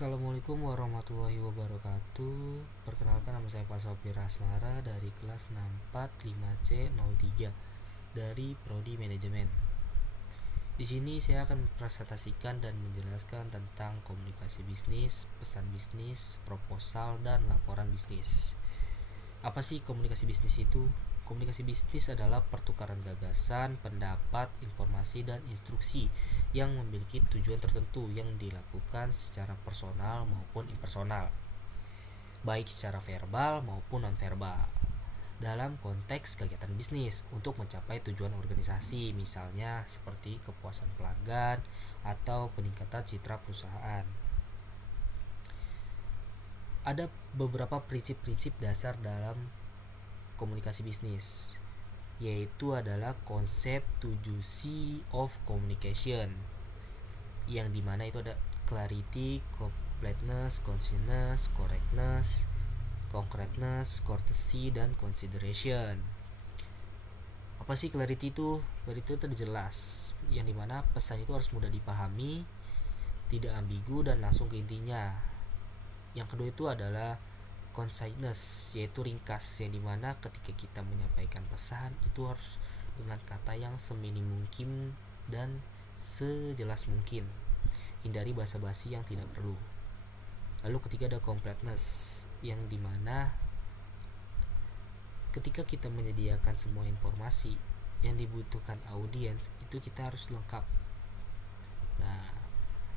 Assalamualaikum warahmatullahi wabarakatuh. Perkenalkan, nama saya Pak Sopir Asmara dari kelas 645C03 dari Prodi Manajemen. Di sini saya akan presentasikan dan menjelaskan tentang komunikasi bisnis, pesan bisnis, proposal, dan laporan bisnis. Apa sih komunikasi bisnis itu? Komunikasi bisnis adalah pertukaran gagasan, pendapat, informasi, dan instruksi yang memiliki tujuan tertentu yang dilakukan secara personal maupun impersonal, baik secara verbal maupun nonverbal, dalam konteks kegiatan bisnis untuk mencapai tujuan organisasi, misalnya seperti kepuasan pelanggan atau peningkatan citra perusahaan. Ada beberapa prinsip-prinsip dasar dalam komunikasi bisnis, yaitu adalah konsep 7C of communication, yang dimana itu ada clarity, completeness, conciseness, correctness, concreteness, courtesy, dan consideration. Apa sih clarity itu? Clarity itu jelas, yang dimana pesan itu harus mudah dipahami, tidak ambigu, dan langsung ke intinya. Yang kedua itu adalah conciseness, yaitu ringkas, yang dimana ketika kita menyampaikan pesan itu harus dengan kata yang seminim mungkin dan sejelas mungkin. Hindari basa-basi yang tidak perlu. Lalu ketiga ada completeness, yang dimana ketika kita menyediakan semua informasi yang dibutuhkan audiens itu kita harus lengkap. Nah,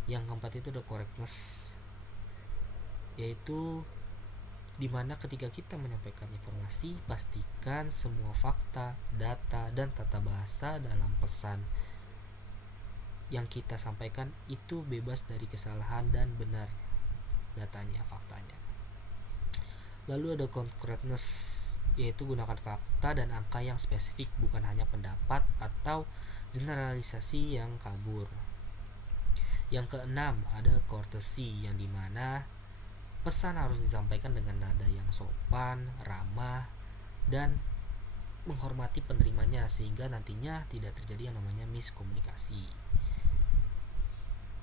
yang keempat itu ada correctness, yaitu dimana ketika kita menyampaikan informasi, pastikan semua fakta, data, dan tata bahasa dalam pesan yang kita sampaikan itu bebas dari kesalahan dan benar datanya, faktanya. Lalu ada concreteness, yaitu gunakan fakta dan angka yang spesifik, bukan hanya pendapat atau generalisasi yang kabur. Yang keenam ada courtesy, yang dimana pesan harus disampaikan dengan nada yang sopan, ramah, dan menghormati penerimanya sehingga nantinya tidak terjadi yang namanya miskomunikasi.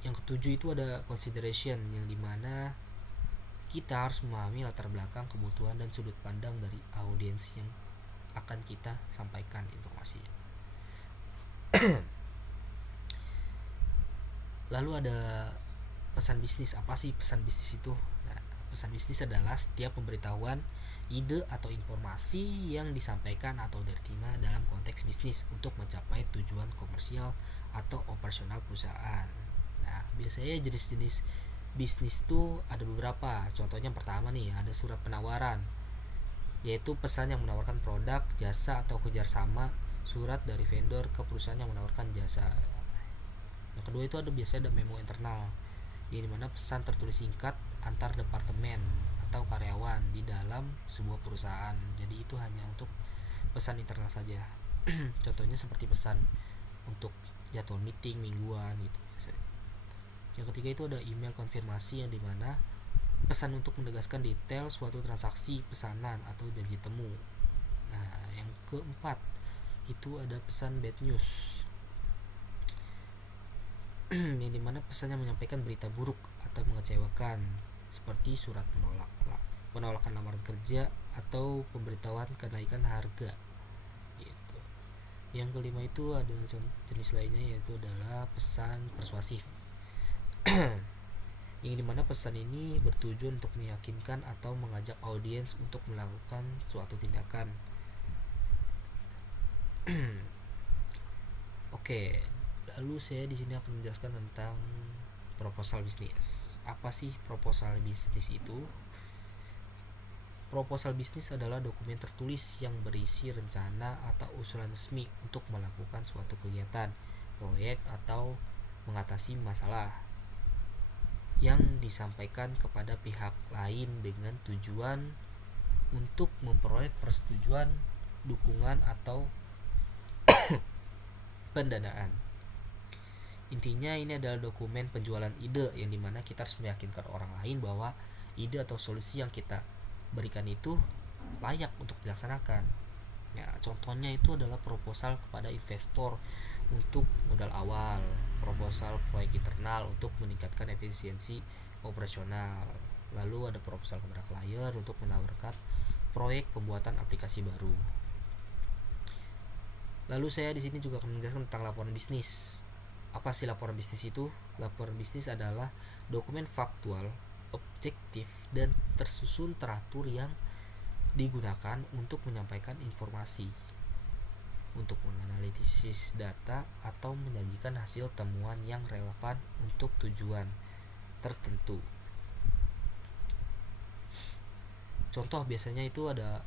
Yang ketujuh itu ada consideration, yang dimana kita harus memahami latar belakang, kebutuhan, dan sudut pandang dari audiens yang akan kita sampaikan informasinya. Lalu ada pesan bisnis. Apa sih pesan bisnis itu? Nah, pesan bisnis adalah setiap pemberitahuan, ide, atau informasi yang disampaikan atau diterima dalam konteks bisnis untuk mencapai tujuan komersial atau operasional perusahaan. Nah, biasanya jenis-jenis bisnis itu ada beberapa. Contohnya yang pertama nih, ada surat penawaran, yaitu pesan yang menawarkan produk, jasa, atau kerjasama. Surat dari vendor ke perusahaan yang menawarkan jasa. Yang kedua itu ada biasanya ada memo internal, yang dimana pesan tertulis singkat antar departemen atau karyawan di dalam sebuah perusahaan. Jadi itu hanya untuk pesan internal saja. Contohnya seperti pesan untuk jadwal meeting mingguan gitu. Yang ketiga itu ada email konfirmasi, yang dimana pesan untuk menegaskan detail suatu transaksi pesanan atau janji temu. Nah, yang keempat itu ada pesan bad news, yang dimana pesannya menyampaikan berita buruk atau mengecewakan, seperti surat penolakan lamaran kerja atau pemberitahuan kenaikan harga gitu. Yang kelima itu ada jenis lainnya, yaitu adalah pesan persuasif, yang dimana pesan ini bertujuan untuk meyakinkan atau mengajak audiens untuk melakukan suatu tindakan. Oke, lalu saya di sini akan menjelaskan tentang proposal bisnis. Apa sih proposal bisnis itu? Proposal bisnis adalah dokumen tertulis yang berisi rencana atau usulan resmi untuk melakukan suatu kegiatan, proyek, atau mengatasi masalah yang disampaikan kepada pihak lain dengan tujuan untuk memperoleh persetujuan, dukungan, atau pendanaan. Intinya ini adalah dokumen penjualan ide, yang dimana kita harus meyakinkan orang lain bahwa ide atau solusi yang kita berikan itu layak untuk dilaksanakan. Ya, contohnya itu adalah proposal kepada investor untuk modal awal, proposal proyek internal untuk meningkatkan efisiensi operasional. Lalu ada proposal kepada klien untuk menawarkan proyek pembuatan aplikasi baru. Lalu saya di sini juga akan menjelaskan tentang laporan bisnis. Apa sih laporan bisnis itu? Laporan bisnis adalah dokumen faktual, objektif, dan tersusun teratur yang digunakan untuk menyampaikan informasi, untuk menganalisis data, atau menyajikan hasil temuan yang relevan untuk tujuan tertentu. Contoh biasanya itu ada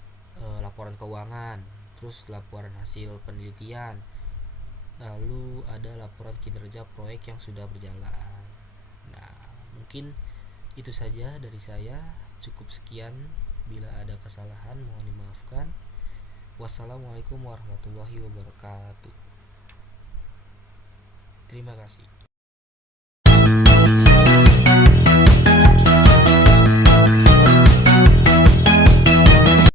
laporan keuangan, terus laporan hasil penelitian, lalu ada laporan kinerja proyek yang sudah berjalan. Nah, mungkin itu saja dari saya. Cukup sekian. Bila ada kesalahan mohon dimaafkan. Wassalamualaikum warahmatullahi wabarakatuh. Terima kasih.